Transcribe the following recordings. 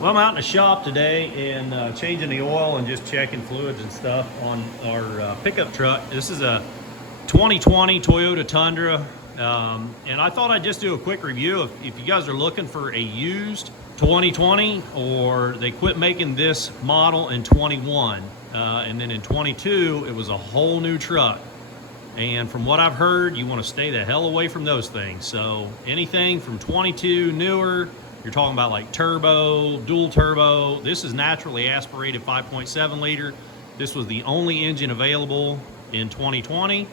Well, I'm out in the shop today and changing the oil and just checking fluids and stuff on our pickup truck. This is a 2020 Toyota Tundra, and I thought I'd just do a quick review if you guys are looking for a used 2020, or they quit making this model in 21, and then in 22 it was a whole new truck. And from what I've heard, you want to stay the hell away from those things. So anything from 22 newer, you're talking about like turbo, dual turbo. This is naturally aspirated 5.7 liter. This was the only engine available in 2020,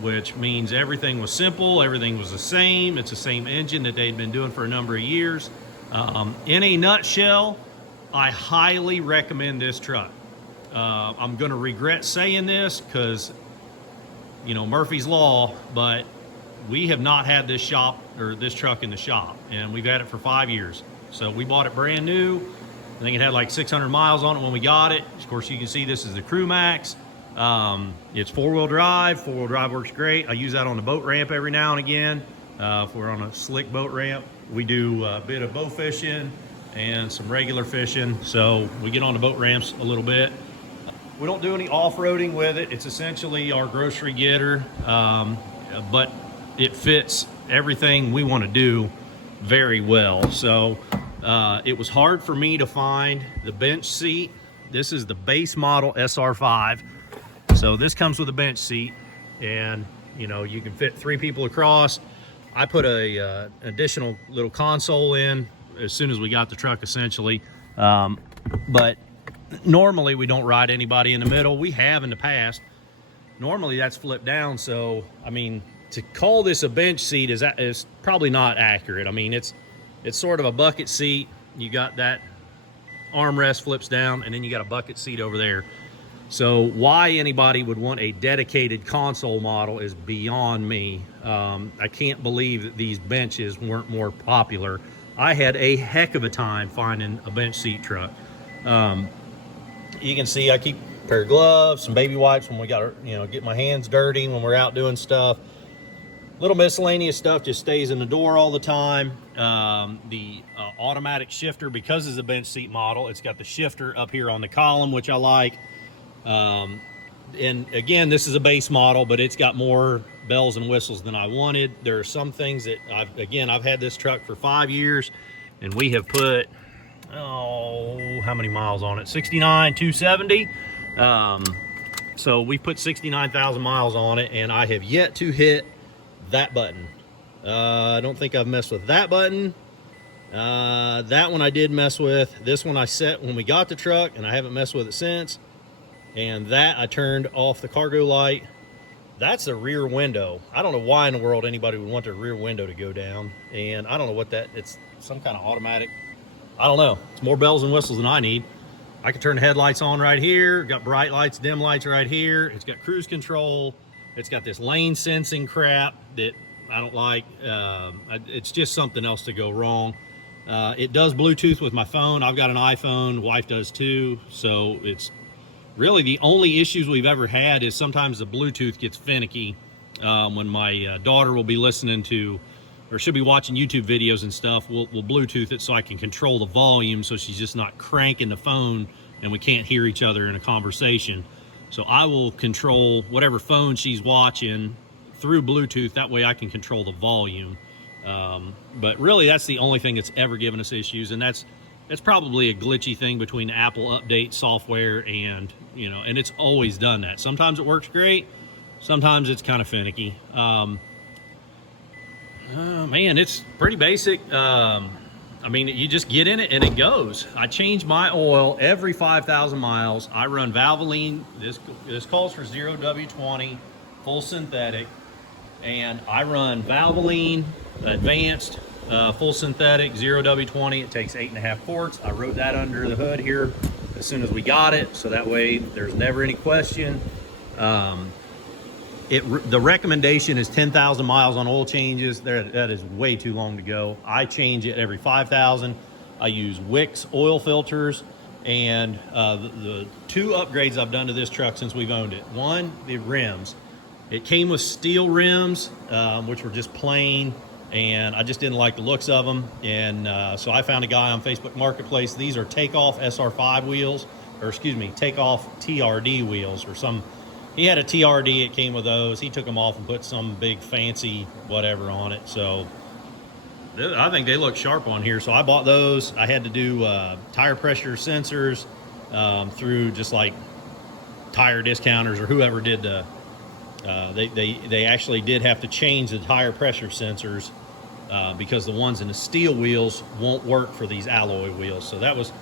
which means everything was simple, everything was the same. It's the same engine that they'd been doing for a number of years. In a nutshell, I highly recommend this truck. I'm going to regret saying this because, you know, Murphy's Law, but we have not had this truck in the shop, and we've had it for 5 years. So we bought it brand new. I think it had like 600 miles on it when we got it. Of course, you can see this is the Crew Max. It's four-wheel drive. Four-wheel drive works great. I use that on the boat ramp every now and again. If we're on a slick boat ramp, we do a bit of bow fishing and some regular fishing. So we get on the boat ramps a little bit. We don't do any off-roading with it. It's essentially our grocery getter, but it fits everything we want to do very well. So it was hard for me to find the bench seat. This is the base model SR5. So this comes with a bench seat, and you know, you can fit 3 people across. I put a additional little console in as soon as we got the truck, essentially. But normally we don't ride anybody in the middle. We have in the past. Normally that's flipped down. So I mean, to call this a bench seat is probably not accurate. I mean, it's sort of a bucket seat. You got that armrest flips down, and then you got a bucket seat over there. So why anybody would want a dedicated console model is beyond me. I can't believe that these benches weren't more popular. I had a heck of a time finding a bench seat truck. You can see I keep a pair of gloves, some baby wipes when we got, you know, get my hands dirty when we're out doing stuff. Little miscellaneous stuff just stays in the door all the time. The automatic shifter, because it's a bench seat model, it's got the shifter up here on the column, which I like. And again, this is a base model, but it's got more bells and whistles than I wanted. There are some things that I've had this truck for 5 years, and we have put, how many miles on it? 69,270. So we put 69,000 miles on it, and I have yet to hit that button. I don't think I've messed with that button. That one I did mess with. This one I set when we got the truck, and I haven't messed with it since. And that I turned off the cargo light. That's the rear window. I don't know why in the world anybody would want their rear window to go down. And I don't know what it's some kind of automatic. I don't know. It's more bells and whistles than I need. I can turn the headlights on right here. Got bright lights, dim lights right here. It's got cruise control. It's got this lane sensing crap that I don't like. It's just something else to go wrong. It does Bluetooth with my phone. I've got an iPhone. Wife does too. So it's really the only issues we've ever had is sometimes the Bluetooth gets finicky when my daughter will be listening to, or she'll be watching YouTube videos and stuff. We'll Bluetooth it so I can control the volume, so she's just not cranking the phone and we can't hear each other in a conversation. So I will control whatever phone she's watching through Bluetooth. That way I can control the volume. But really, that's the only thing that's ever given us issues, and that's probably a glitchy thing between Apple update software and, you know, and it's always done that. Sometimes it works great, sometimes it's kind of finicky. Man, it's pretty basic. I mean, you just get in it and it goes. I change my oil every 5,000 miles. I run Valvoline. This calls for 0W20, full synthetic. And I run Valvoline Advanced, full synthetic, 0W20. It takes 8.5 quarts. I wrote that under the hood here as soon as we got it, so that way there's never any question. The recommendation is 10,000 miles on oil changes. That is way too long to go. I change it every 5,000. I use Wix oil filters, and the 2 upgrades I've done to this truck since we've owned it. One, the rims. It came with steel rims, which were just plain and I just didn't like the looks of them. And so I found a guy on Facebook Marketplace. These are takeoff SR5 wheels, or excuse me, takeoff TRD wheels, or some. He had a TRD, it came with those. He took them off and put some big fancy whatever on it. So I think they look sharp on here. So I bought those. I had to do tire pressure sensors through just like tire discounters or whoever did the, they actually did have to change the tire pressure sensors because the ones in the steel wheels won't work for these alloy wheels. So that was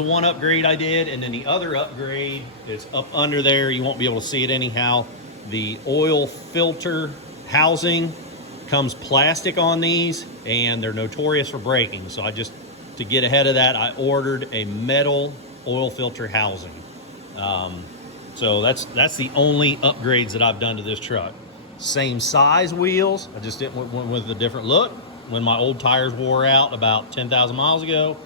one upgrade I did. And then the other upgrade is up under there. You won't be able to see it anyhow. The oil filter housing comes plastic on these, and they're notorious for breaking. So to get ahead of that, I ordered a metal oil filter housing. So that's the only upgrades that I've done to this truck. Same size wheels. I just went with a different look when my old tires wore out about 10,000 miles ago.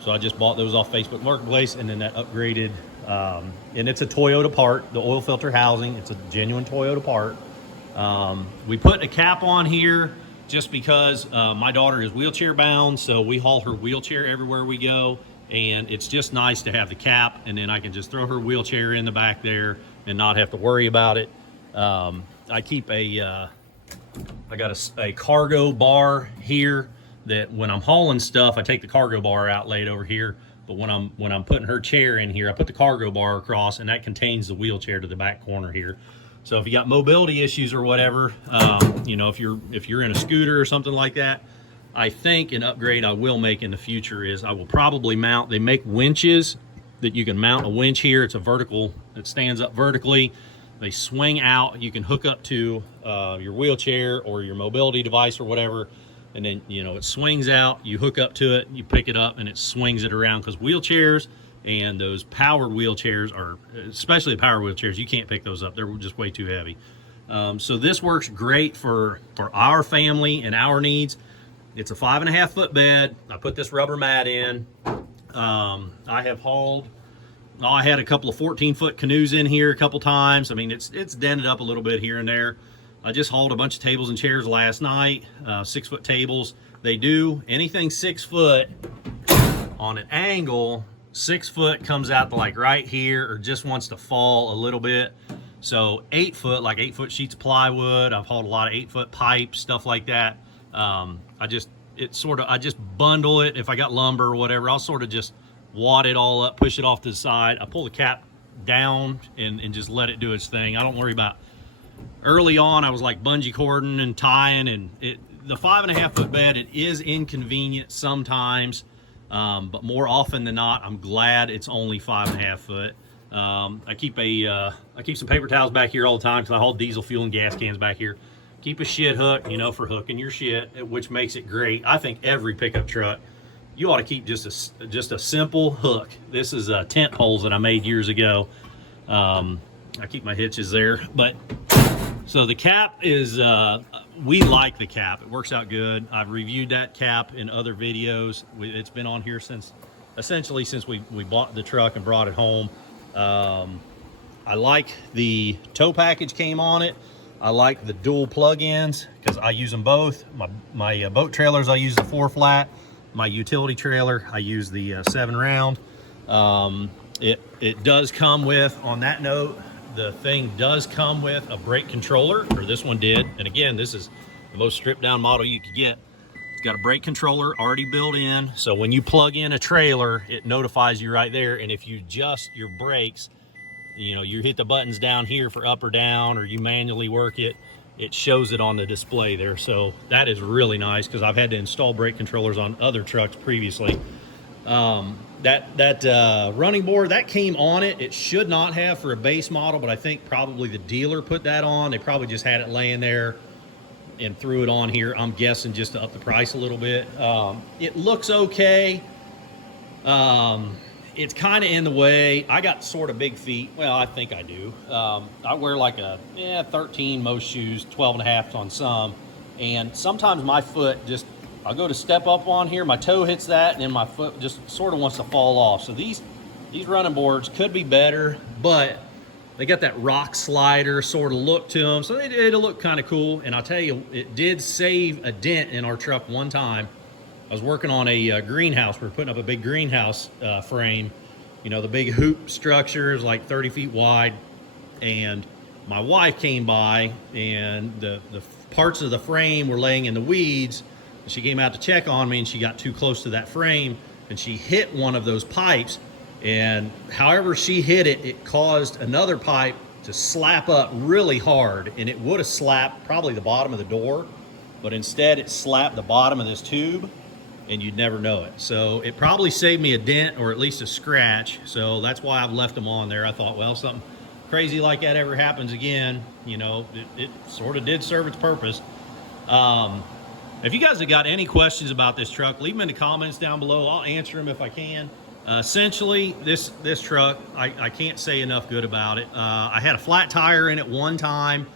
So I just bought those off Facebook Marketplace, and then that upgraded, and it's a Toyota part, the oil filter housing. It's a genuine Toyota part. We put a cap on here just because my daughter is wheelchair bound, so we haul her wheelchair everywhere we go, and it's just nice to have the cap, and then I can just throw her wheelchair in the back there and not have to worry about it. I keep I got a cargo bar here that when I'm hauling stuff, I take the cargo bar out, lay it over here. But when I'm putting her chair in here, I put the cargo bar across, and that contains the wheelchair to the back corner here. So if you got mobility issues or whatever, you know, if you're in a scooter or something like that, I think an upgrade I will make in the future is I will probably mount. They make winches that you can mount a winch here. It's a vertical. It stands up vertically. They swing out. You can hook up to your wheelchair or your mobility device or whatever. And then, you know, it swings out, you hook up to it, you pick it up, and it swings it around, because wheelchairs and those powered wheelchairs are, especially the power wheelchairs, you can't pick those up. They're just way too heavy. So this works great for our family and our needs. It's a 5.5 foot bed. I put this rubber mat in. I have hauled, I had a couple of 14-foot canoes in here a couple times. I mean, it's dented up a little bit here and there. I just hauled a bunch of tables and chairs last night, 6-foot tables. They do anything 6 foot on an angle. 6 foot comes out to like right here, or just wants to fall a little bit. So 8 foot, like 8-foot sheets of plywood. I've hauled a lot of 8-foot pipes, stuff like that. I just bundle it. If I got lumber or whatever, I'll sort of just wad it all up, push it off to the side. I pull the cap down and just let it do its thing. I don't worry about. Early on, I was like bungee cording and tying, and the 5.5 foot bed, it is inconvenient sometimes, but more often than not, I'm glad it's only 5.5 foot. I keep some paper towels back here all the time, because I haul diesel fuel and gas cans back here. Keep a shit hook, you know, for hooking your shit, which makes it great. I think every pickup truck, you ought to keep just a simple hook. This is tent poles that I made years ago. I keep my hitches there, but so the cap is, we like the cap. It works out good. I've reviewed that cap in other videos. It's been on here essentially since we bought the truck and brought it home. I like the tow package came on it. I like the dual plug-ins because I use them both. My boat trailers, I use the 4-flat. My utility trailer, I use the 7-round. It does come with, on that note, the thing does come with a brake controller, or this one did. And again, this is the most stripped down model you could get. It's got a brake controller already built in. So when you plug in a trailer, it notifies you right there. And if you adjust your brakes, you know, you hit the buttons down here for up or down, or you manually work it, it shows it on the display there. So that is really nice, because I've had to install brake controllers on other trucks previously. That running board, that came on it. It should not have for a base model, but I think probably the dealer put that on. They probably just had it laying there and threw it on here, I'm guessing, just to up the price a little bit. It looks okay. It's kind of in the way. I got sort of big feet. Well, I think I do. I wear like a 13 most shoes, 12.5 on some, and sometimes my foot just, I'll go to step up on here, my toe hits that, and then my foot just sort of wants to fall off. So these running boards could be better, but They got that rock slider sort of look to them, so it'll look kind of cool. And I'll tell you, it did save a dent in our truck one time. I was working on a greenhouse. We were putting up a big greenhouse frame. You know, the big hoop structure is like 30 feet wide. And my wife came by, and the parts of the frame were laying in the weeds. She came out to check on me, and she got too close to that frame, and she hit one of those pipes. And however she hit it, it caused another pipe to slap up really hard, and it would have slapped probably the bottom of the door, but instead it slapped the bottom of this tube, and you'd never know it. So it probably saved me a dent or at least a scratch. So that's why I've left them on there. I thought, well, something crazy like that ever happens again, you know, it sort of did serve its purpose. If you guys have got any questions about this truck, leave them in the comments down below. I'll answer them if I can. Essentially, this truck, I can't say enough good about it. I had a flat tire in it one time.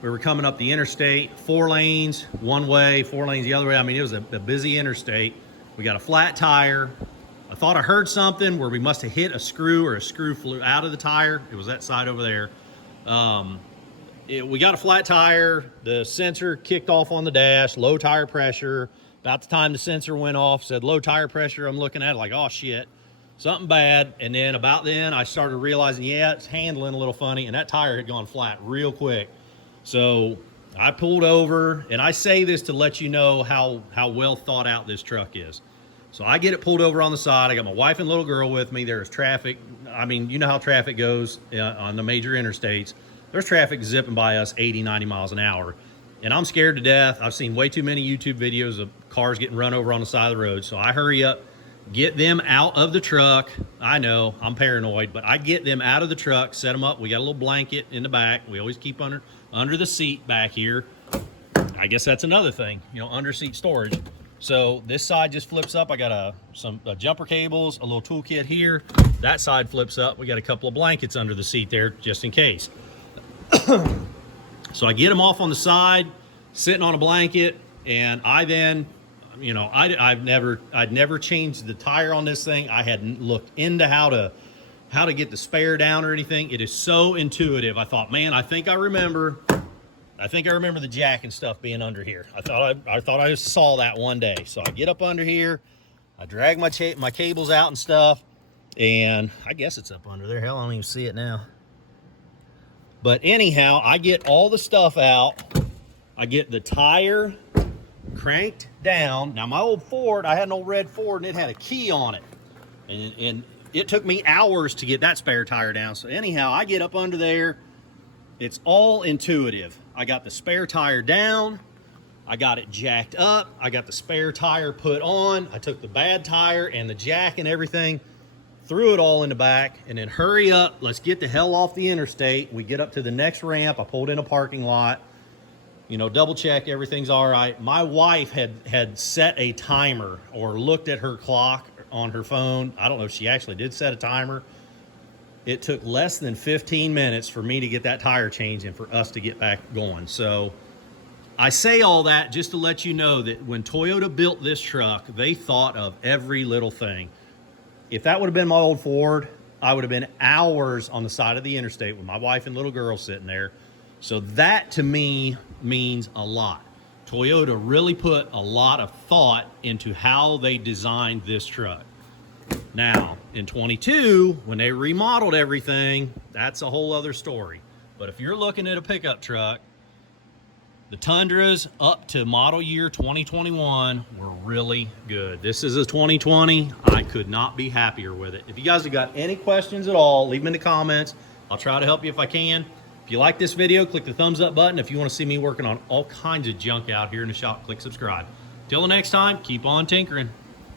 We were coming up the interstate, 4 lanes one way, 4 lanes the other way. I mean, it was a busy interstate. We got a flat tire. I thought I heard something where we must have hit a screw, or a screw flew out of the tire. It was that side over there. We got a flat tire. The sensor kicked off on the dash, low tire pressure. About the time the sensor went off, said low tire pressure. I'm looking at it like, oh shit, something bad. And then about then I started realizing, yeah, it's handling a little funny, and that tire had gone flat real quick. So I pulled over, and I say this to let you know how well thought out this truck is. So I get it pulled over on the side. I got my wife and little girl with me. There's traffic. I mean, you know how traffic goes on the major interstates. There's traffic zipping by us 80, 90 miles an hour. And I'm scared to death. I've seen way too many YouTube videos of cars getting run over on the side of the road. So I hurry up, get them out of the truck. I know, I'm paranoid, but I get them out of the truck, set them up. We got a little blanket in the back. We always keep under the seat back here. I guess that's another thing, you know, under seat storage. So this side just flips up. I got some jumper cables, a little toolkit here. That side flips up. We got a couple of blankets under the seat there just in case. So I get them off on the side, sitting on a blanket, and I then, you know, I'd never changed the tire on this thing. I hadn't looked into how to get the spare down or anything. It is so intuitive. I thought, man, I think I remember the jack and stuff being under here. I thought I saw that one day. So I get up under here, I drag my cables out and stuff, and I guess it's up under there. Hell, I don't even see it now. But anyhow, I get all the stuff out. I get the tire cranked down. Now my old Ford, I had an old red Ford, and it had a key on it. And it took me hours to get that spare tire down. So anyhow, I get up under there. It's all intuitive. I got the spare tire down. I got it jacked up. I got the spare tire put on. I took the bad tire and the jack and everything, threw it all in the back, and then hurry up. Let's get the hell off the interstate. We get up to the next ramp. I pulled in a parking lot. You know, double check everything's all right. My wife had set a timer or looked at her clock on her phone. I don't know if she actually did set a timer. It took less than 15 minutes for me to get that tire changed and for us to get back going. So I say all that just to let you know that when Toyota built this truck, they thought of every little thing. If that would have been my old Ford, I would have been hours on the side of the interstate with my wife and little girl sitting there. So that to me means a lot. Toyota really put a lot of thought into how they designed this truck. Now, in 22, when they remodeled everything, that's a whole other story. But if you're looking at a pickup truck, the Tundras up to model year 2021 were really good. This is a 2020. I could not be happier with it. If you guys have got any questions at all, leave them in the comments. I'll try to help you if I can. If you like this video, click the thumbs up button. If you want to see me working on all kinds of junk out here in the shop, click subscribe. Till the next time, keep on tinkering.